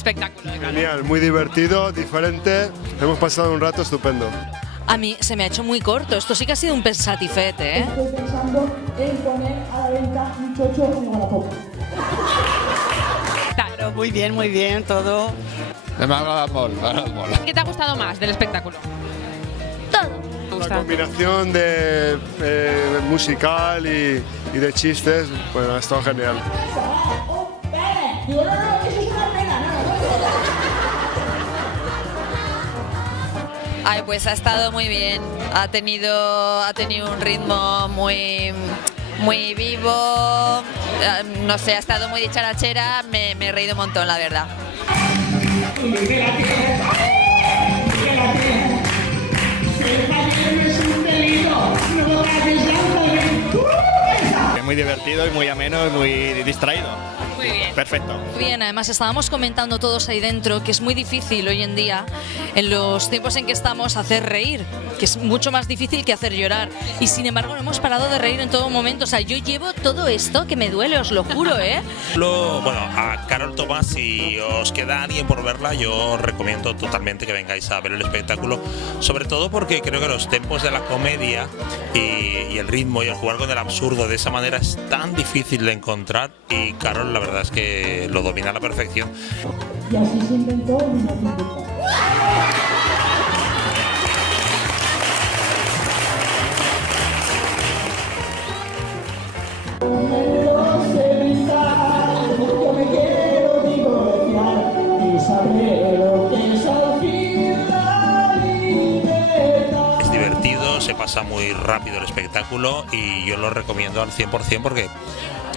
espectáculo de Carol? Genial, muy divertido, diferente, hemos pasado un rato estupendo. A mí se me ha hecho muy corto, esto sí que ha sido un pensatifete, ¿eh? Estoy pensando en poner a la venta un chocho en Wallapop. Claro. Muy bien, todo. M'ha agradat molt. ¿Qué te ha gustado más del espectáculo? La combinación de musical y de chistes, bueno, ha estado genial. Digo, no, eso es una pena, no. Ay, pues ha estado muy bien. Ha tenido un ritmo muy vivo. No sé, ha estado muy dicharachera. Me he reído un montón, la verdad. Muy divertido y muy ameno y muy distraído. Muy bien. Perfecto. Bien, además estábamos comentando todos ahí dentro que es muy difícil hoy en día, en los tiempos en que estamos, hacer reír, que es mucho más difícil que hacer llorar. Y sin embargo no hemos parado de reír en todo momento. O sea, yo llevo todo esto que me duele, os lo juro, ¿eh? Bueno, a Carol Tomás, si os queda alguien por verla, yo os recomiendo totalmente que vengáis a ver el espectáculo, sobre todo porque creo que los tempos de la comedia y el ritmo y el jugar con el absurdo de esa manera es tan difícil de encontrar, y Carol la verdad es que lo domina a la perfección. Y así se inventó una típica. Yo me quiero divorciar y saber lo que es al fin la libertad. Es divertido, se pasa muy rápido el espectáculo y yo lo recomiendo al 100% porque,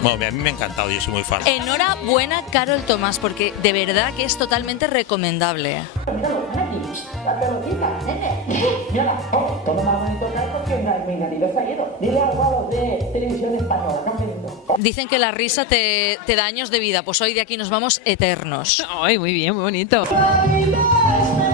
bueno, a mí me ha encantado, yo soy muy fan. Enhorabuena, Carol Tomás, porque de verdad que es totalmente recomendable. Míralo, ven aquí, la pelotita, nene. Mírala, todo más bonito que esto que mi nariz se ha ido. Dile algo a los de Televisión Española, no me digo. Dicen que la risa te da años de vida, pues hoy de aquí nos vamos eternos. Ay, muy bien, muy bonito. La vida es